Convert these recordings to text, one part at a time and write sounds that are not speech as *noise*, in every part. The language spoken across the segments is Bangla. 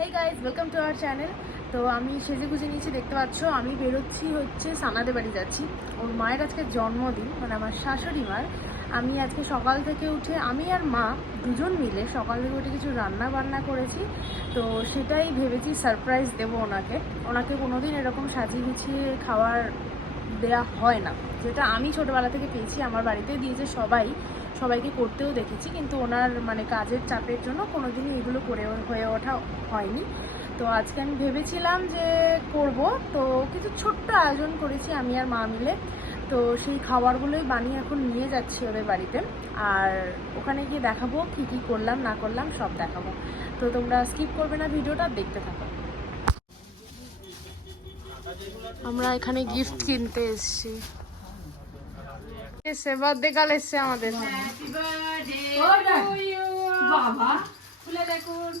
Hey guys welcome to our channel তো আমি সেজে গুজে নিয়েছি, দেখতে পাচ্ছ, আমি বেরোচ্ছি হচ্ছে সানাদের বাড়ি যাচ্ছি। ওর মায়ের আজকে জন্মদিন মানে আমার শাশুড়ি মার। আমি আজকে সকাল থেকে উঠে, আমি আর মা দুজন মিলে সকাল থেকে উঠে কিছু রান্না বান্না করেছি। তো সেটাই ভেবেছি সারপ্রাইজ দেবো ওনাকে। ওনাকে কোনোদিন এরকম সাজিয়ে গুছিয়ে খাওয়ার দেয়া হয় না। যেটা আমি ছোটোবেলা থেকে পেয়েছি, আমার বাড়িতে দিয়েছে সবাই। সবাইকে করতেও দেখেছি, কিন্তু ওনার মানে কাজের চাপের জন্য কোনোদিনই এগুলো করে হয়ে ওঠা হয়নি। তো আজকে আমি ভেবেছিলাম যে করব, তো কিছু ছোট্ট আয়োজন করেছি আমি আর মা মিলে। তো সেই খাবারগুলোই বানিয়ে এখন নিয়ে যাচ্ছি ওদের বাড়িতে। আর ওখানে গিয়ে দেখাবো কী কী করলাম, না করলাম, সব দেখাবো। তো তোমরা স্কিপ করবে না ভিডিওটা, দেখতে থাকো। আমরা এখানে গিফট কিনতে এসেছি। এসে বার্থডে কাল এসছে আমাদের। বাবা। খুলে দেখুন।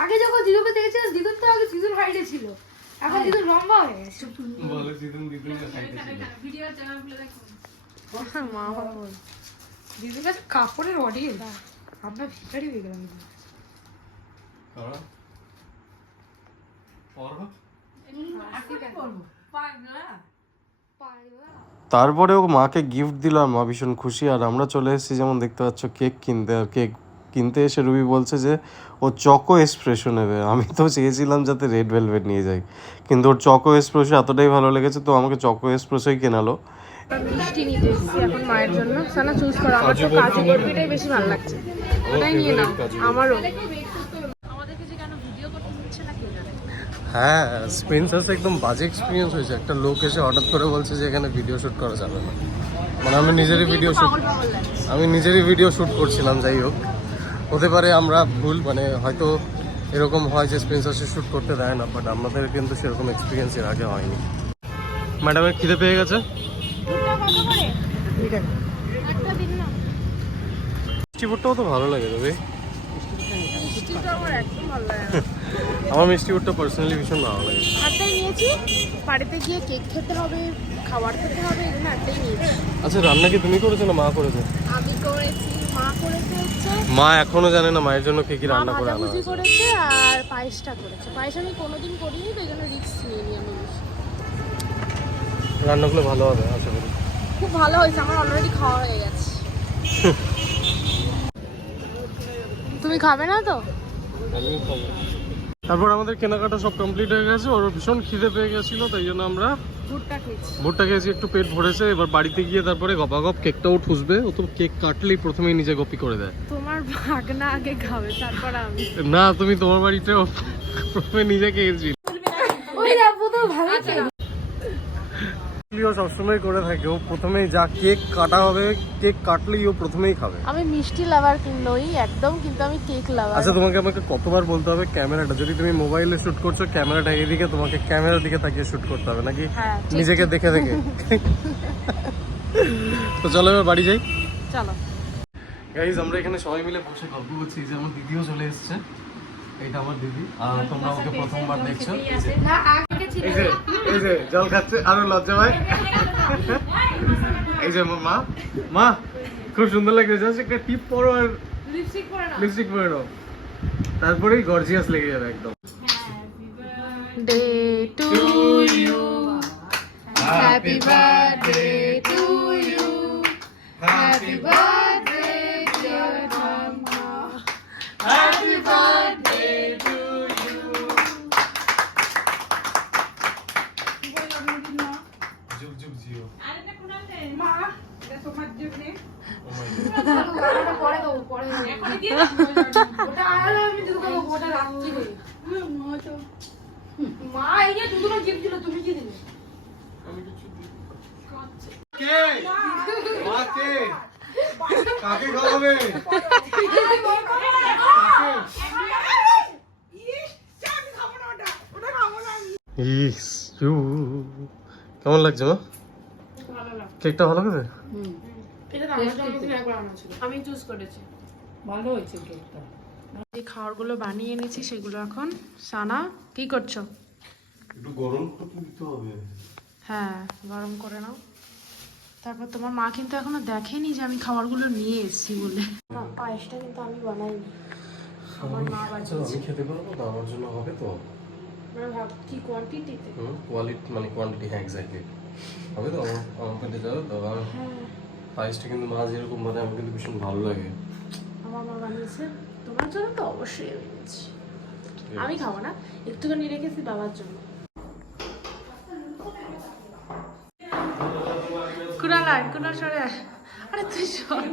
আগে যখন দিদুকে দেখেছিলাম দিদুর তো আগে দিদুর হাইটে ছিল। এখন দিদুর লম্বা হয়ে গেছে। বলে দিদুন সাইডে ছিল। মা বাবা বল। দিদুর কাছে কাপড়ের অডিয়েন্স আমরা ভিখারি হয়ে গেলাম পড়ো তারপরে ও মাকে গিফট দিলাম মা ভীষণ খুশি। আর আমরা চলে এসেছি যেমন দেখতে পাচ্ছ কেক কিনতে। আর কেক কিনতে এসে রুবি বলছে যে ও চকো এসপ্রেশো নেবে। আমি তো চেয়েছিলাম যাতে রেড ভেলভেট নিয়ে যাই। কিন্তু ওর চকো এসপ্রেশো এতটাই ভালো লেগেছে তো আমাকে চকো এসপ্রেশোই কেনালো। মিষ্টি নিতে এসেছি এখন মায়ের জন্য। সানা চুজ করো। আমার তো কাজু বরফিটাই বেশি ভালো লাগছে। ওটাই নিয়ে নাও। আমারও আমাদেরকে যে কেন ভিডিও করতে দিচ্ছে না কে জানে হ্যাঁ স্পেন্সার্স একদম বাজে এক্সপিরিয়েন্স হয়েছে। একটা লোক এসে হঠাৎ করে বলছে যে এখানে ভিডিও শ্যুট করা যাবে না। মানে আমি নিজেরই ভিডিও শ্যুট আমি নিজেরই ভিডিও শ্যুট করছিলাম যাই হোক। হতে পারে আমরা ভুল মানে হয়তো এরকম হয় যে স্পেন্সার্সে শ্যুট করতে দেয় না বাট আমাদের কিন্তু সেরকম এক্সপিরিয়েন্স এর আগে হয়নি। ম্যাডামের খিদে পেয়ে গেছে? মিষ্টি ভুট্টাও তো ভালো লাগে তবে মিষ্টিটা আমার একদম ভালো লাগে *laughs* আমার মিষ্টি ভুট্টা পার্সোনালি ভীষণ ভালো লাগে। নিয়েছি বাড়িতে গিয়ে কেক খেতে হবে খাবার খেতে হবে এগুলো নিয়েছি। আচ্ছা রান্না কি তুমি করেছ না মা করেছে? আমি করেছি মা করেছে হচ্ছে মা এখনও জানে না মায়ের জন্য কি কি রান্না করে আনা করেছে আর পায়েসটা করেছে। পায়েস আমি কোনোদিন করিনি তো এই জন্য রিস্ক নিয়ে নিই আমি রান্নাগুলো ভালো হবে আশা করি। খুব ভালো হয়েছে আমার অলরেডি খাওয়া হয়ে গেছে। *laughs* তুমি খাবে না তো? তারপর আমাদের কেনাকাটা সব কমপ্লিট হয়ে গেছে। ওর ভীষণ খিদে পেয়ে গেছিল তাই জন্য আমরা ভুট্টা খেয়েছি। একটু পেট ভরেছে। এবার বাড়িতে গিয়ে তারপরে গপাগপ কেকটাও ঠুসবে। ও তো কেক কাটলেই প্রথমেই নিজে গপি করে দেয়। তোমার ভাগনা আগে খাবে তারপর আমি। না তুমি তোমার বাড়িতে প্রথমে নিজে খেয়েছি। ওই আপু তো ভালো ও সবসময় করে থাকে। ও প্রথমেই যা কেক কাটা হবে কেক কাটলেই ও প্রথমেই খাবে। আমি মিষ্টি লাভার নই একদম কিন্তু আমি কেক লাভার আচ্ছা তোমাকে আমাকে কতবার বলতে হবে ক্যামেরাটা? যদি তুমি মোবাইলে শুট করছ ক্যামেরাটা এদিকে তোমাকে ক্যামেরার দিকে তাকিয়ে শুট করতে হবে নাকি? হ্যাঁ নিজেকে দেখে দেখে। তো চলো এবার বাড়ি যাই। চলো। গাইজ আমরা এখানে সবাই মিলে বসে গল্প করছি। যে আমার দিদিও চলে এসেছে। এইটা আমার দিদি। আর তোমরা ওকে প্রথমবার দেখছ। না আগে ছিল এই যে জল খাচ্ছে আরও লজ্জা ভাই এই যে মা মা খুব সুন্দর লাগছে জাস্ট একটা টিপ পরো আর লিপস্টিক পরে না লিপস্টিক পরে নাও। তারপরেই গর্জিয়াস লেগে যাবে একদম। Day to you happy birthday to you happy birthday dear mamma happy birthday to you যুগ যুগ জিও মা এটা তোমার জন্য ও মাই ওটা পরে দেবো পরে দেবো ওটা আর আমি দিদুকে দেবো ওটা রাত্রি করে মা এই যে দুটো গিফট দিল তুমি কি দিলে কে মা? কে কাকে খাওয়াবে ইস ইউ কেমন লাগছে। কেকটা ভালো খেতে এটা আমি চুজ করেছি। ভালো হয়েছে কেকটা যে খাবারগুলো বানিয়ে এনেছি সেগুলো এখন। সানা কি করছ? একটু গরম করতে দিতে হবে। হ্যাঁ গরম করে নাও। তারপর তোমার মা কিন্তু এখনও দেখেনি যে আমি খাবারগুলো নিয়ে এসেছি বলে। পায়েসটা কিন্তু আমি বানাইনি। আমার মা বাজাচ্ছে আমি খেতে পারব তো আমার জন্য হবে তো। ভাব কি কোয়ান্টিটিতে হুম কোয়ালিটি মানে কোয়ান্টিটি হ্যাঁ এক্স্যাক্টলি হবে তো? আমার আমার পেটে যাবে তো হ্যাঁ। পায়েসটা কিন্তু মা যেরকম মানে আমার কিন্তু ভীষণ ভালো লাগে। আমার মা বানিয়েছে তোমার জন্য তো অবশ্যই আমি এনেছি আমি খাব না। একটুখানি রেখেছি বাবার জন্য। কুনাল আয় কুনাল সরে আয়। আরে তুই সর।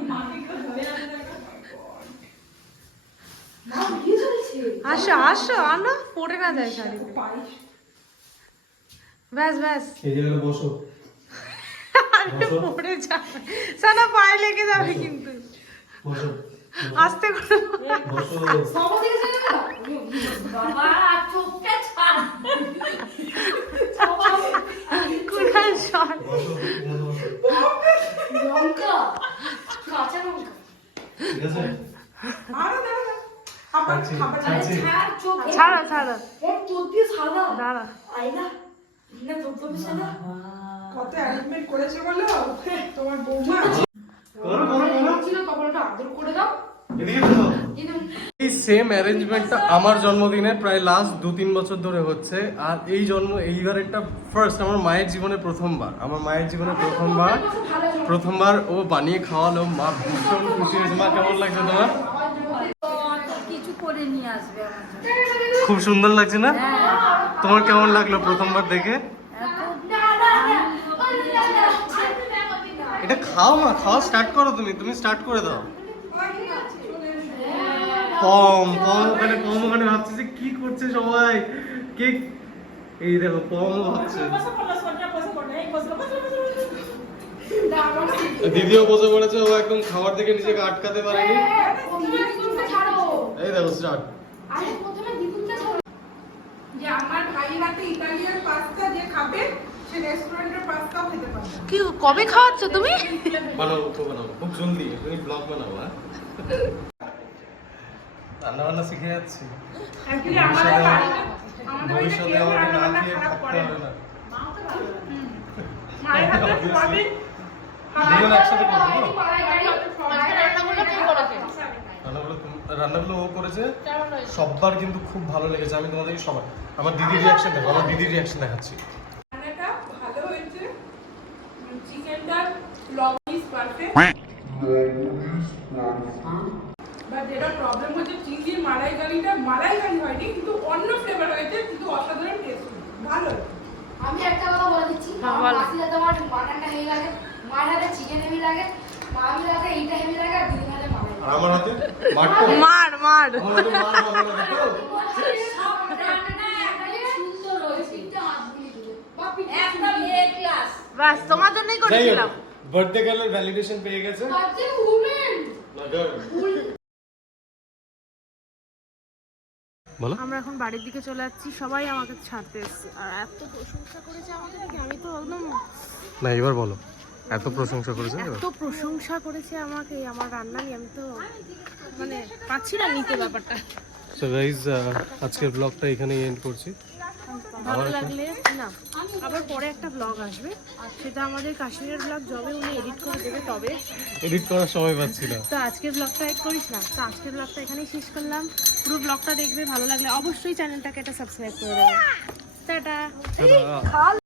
আসো আসো আনো। পড়ে না যায় শাড়ি ব্যাস ব্যাস। এই জায়গাটা বসো। আরে পড়ে যাবে। সানা পায়ে লেগে যাবে কিন্তু। আস্তে করে বাবা চোখটা ছাড় ছাড়। দাঁড়া। আয়না। না তো সাদা কত অ্যারেঞ্জমেন্ট করেছে বলো? তোমার বৌমা। করো করো করো। ছিল কপালটা আদর করে দাও। এদিকে বসো কিন্তু এই সেম অ্যারেঞ্জমেন্টটা আমার জন্মদিনে প্রায় লাস্ট দু তিন বছর ধরে হচ্ছে। আর এই জন্ম এইবার একটা ফার্স্ট আমার মায়ের জীবনে প্রথমবার। আমার মায়ের জীবনে প্রথমবার। প্রথমবার ও বানিয়ে খাওয়ালো। মা ভীষণ খুশি হয়েছে। মা কেমন লাগছে তোমার? কিছু করে নিয়ে আসবে খুব সুন্দর লাগছে না? তোমার কেমন লাগল প্রথমবার দেখে? এটা খাও না খাওয়া স্টার্ট করো তুমি তুমি স্টার্ট করে দাও। পম পম ওখানে পম ওখানে ভাবছে যে কি করছে সবাই? কে এই দেখো, পম ভাবছে। দিদিও বসে পড়েছে, ও একদম খাবার থেকে নিজেকে আটকাতে পারেনি। এই দেখো স্টার্ট আমার ভাইয়ের হাতে ইটালিয়ান পাস্তা যে খাবে সে রেস্টুরেন্টের পাস্তাও খেতে পারবে। কি কবে খাওয়াচ্ছ তুমি? বানাবো খুব বানাবো। খুব জলদি তুমি ব্লগ বানাবো হ্যাঁ? রান্না বান্না শিখে যাচ্ছি। ভবিষ্যতে আমাকে না। দিয়ে থাকতে হবে না। দুজন একসাথে করব। রান্নাগুলো রান্নাগুলো ও করেছে। সববার কিন্তু খুব ভালো লেগেছে। আমি তোমাদেরকে সবাই আমার দিদির রিয়াকশন দেখো আমার দিদির রিয়াকশন দেখাচ্ছি। পারফেক্ট বাট যেটা প্রবলেম হচ্ছে চিংড়ির মালাইকারিটা মালাইকারি হয়নি কিন্তু অন্য ফ্লেভার হয়েছে কিন্তু অসাধারণ টেস্ট ভালো। আমি একটা কথা বলে দিচ্ছি হ্যাঁ, আমার বলো। মাসির হাতে আমার মাটনটা হেভি লাগে মায়ের হাতে চিকেন হেভি লাগে মামির হাতে এইটা হেভি লাগে আর দিদির হাতে আর আমার হাতে? মার মার আমার হাতে মার ভালো লাগে তো? সুন্দর হয়েছে তিনটে হাত বুলিয়ে দিল একদম এ ক্লাস বাস তোমার জন্যই যাই করেছিলাম বার্থডে গার্লের ভ্যালিডেশন পেয়ে গেছে? বলো। আমরা এখন বাড়ির দিকে চলে যাচ্ছি সবাই আমাকে ছাড়তে এসছে। আর এত প্রশংসা করেছে আমাকে দেখে আমি তো একদম না এবার বলো। এত প্রশংসা করেছে এত প্রশংসা করেছে আমাকে আমার রান্না নিয়ে আমি তো মানে পাচ্ছি না নিতে ব্যাপারটা। সো গাইজ আজকের ব্লগটা এখানেই এন্ড করছি। ভালো লাগলে না আবার পরে একটা ব্লগ আসবে। সেটা আমাদের কাশ্মীরের ব্লগ যবে উনি এডিট করে দেবে তবে। এডিট করার সময় পাচ্ছি না তো আজকের ব্লগটা এক করিস না তো আজকের ব্লগটা এখানেই শেষ করলাম। পুরো ব্লগটা দেখবে ভালো লাগলে অবশ্যই চ্যানেলটাকে এটা সাবস্ক্রাইব করে দেবে। টাটা। টাটা।